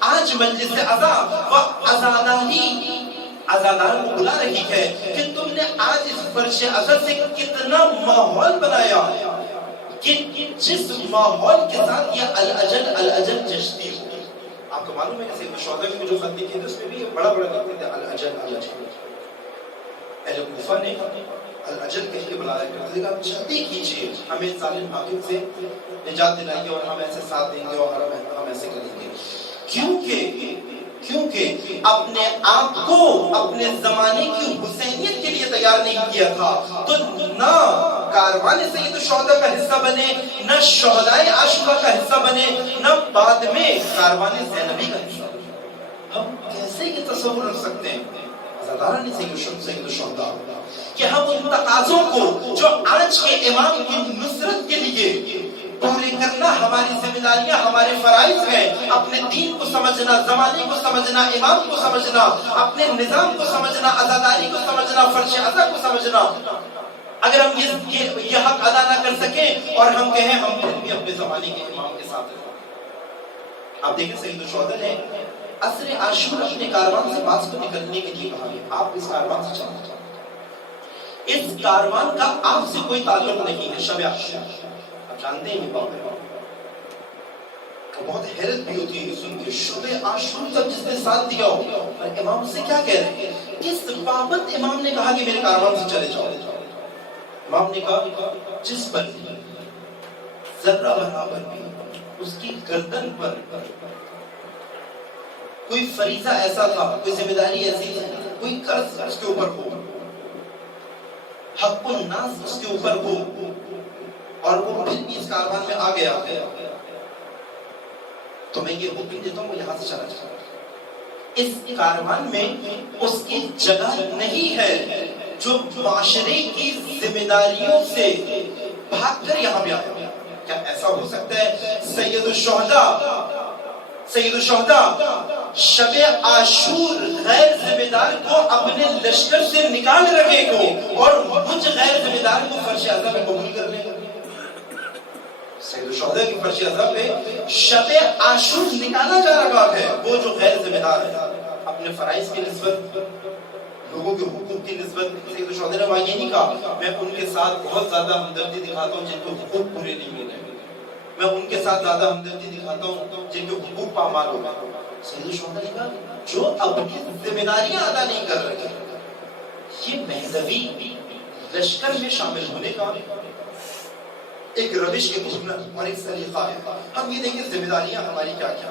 آج مجلس عزا و عزادار کو بلا رہی ہے کہ تم نے آج اس فرش عزا سے کتنا ماحول بنایا کہ جس ماحول کے ساتھ یہ الاجل جشتی ہو. آپ کو معلوم ہے کہ سید الشہداء کی جو خط لکھی تھی اس میں بھی بڑا لکھتے تھے الاجل. اہل کوفہ نے الاجل کہہ کے بلایا کرتے تھے کہ جلدی کیجیے، ہمیں ظالم حاکم سے نجات دلائیے اور ہم ایسے ساتھ دیں گے اور ہم ایسے کریں گے. کیونکہ اپنے آپ کو اپنے زمانے کی حسینیت کے لیے تیار نہیں کیا تھا تو نہ کاروان سید الشہداء کا حصہ بنے، نہ شہدائے عاشورہ کا حصہ بنے، نہ بعد میں کاروان زینبی کا حصہ بنے. ہم کیسے یہ تصور رکھ سکتے ہیں عزاداران سید الشہداء کہ ہم ان تقاضوں کو جو آج کے امام کی نصرت کے لیے پورے کرنا ہماری ذمہ داریاں، ہمارے فرائض ہیں. اپنے دین کو سمجھنا، زمانے کو سمجھنا، امام کو سمجھنا، اپنے نظام کو سمجھنا، عزاداری کو سمجھنا، فرش عزا کو سمجھنا. اگر ہم یہ حق ادا نہ کر سکیں اور ہم کہیں ہم پھر بھی اپنے زمانے کے امام کے ساتھ ہیں. آپ دیکھیں سید الشہداء نے عصر عاشور اپنے کاروان سے باز کو نکلنے کے لیے کہا کہ آپ اس کاروان سے چلیں. اس کاروان کا آپ سے کوئی تعلق نہیں ہے. شب عاشور آپ جانتے ہیں یہ بات بہت حیرت بھی ہوتی ہے سن کے، شب عاشور تک جس نے ساتھ دیا ہو اور امام سے کیا کہہ رہے ہیں، کس بابت امام نے کہا کہ میرے کاروان سے چلے جاؤ. امام نے کہا جس پر ذرہ برابر بھی اس کی گردن پر کوئی فریضہ ایسا تھا، کوئی ذمہ داری ایسی تھی، کوئی قرض اس کے اوپر ہو، حق الناس اس کے اوپر ہو اور وہ پھر بھی اس کاروان میں آ گیا تو میں یہ حکم دیتا ہوں وہ یہاں سے چلا جائے. اس کاروان میں اس کی جگہ نہیں ہے جو معاشرے کی ذمہ داریوں سے بھاگ کر یہاں پہ آیا. کیا ایسا ہو سکتا ہے سید الشہداء شب عاشور غیر ذمہ دار کو اپنے لشکر سے نکال رکھے کو اور مجھ غیر ذمہ دار کو فرش عزا میں قبول کر لے گا؟ سید الشہداء کی فرش عزا پہ شب عاشور نکالا جا رہا ہے وہ جو غیر ذمہ دار ہے. اپنے فرائض کی نسبت، لوگوں کے حقوق کی نسبت سید الشہداء نے وہاں یہ نہیں کہا میں ان کے ساتھ بہت زیادہ ہمدردی دکھاتا ہوں جن کو حقوق پورے نہیں مل رہے، میں ان کے ساتھ زیادہ ہمدردی دکھاتا ہوں جن کے حقوق پامال ہو گئے. سید الشہداء نے کہا جو اپنی ذمہ داریاں ادا نہیں کر رہے، یہ مہذبی لشکر میں شامل ہونے کا ایک روش، ایک سنت اور ایک سلیقہ ہے. ہم یہ دیکھیں ذمہ داریاں ہماری کیا کیا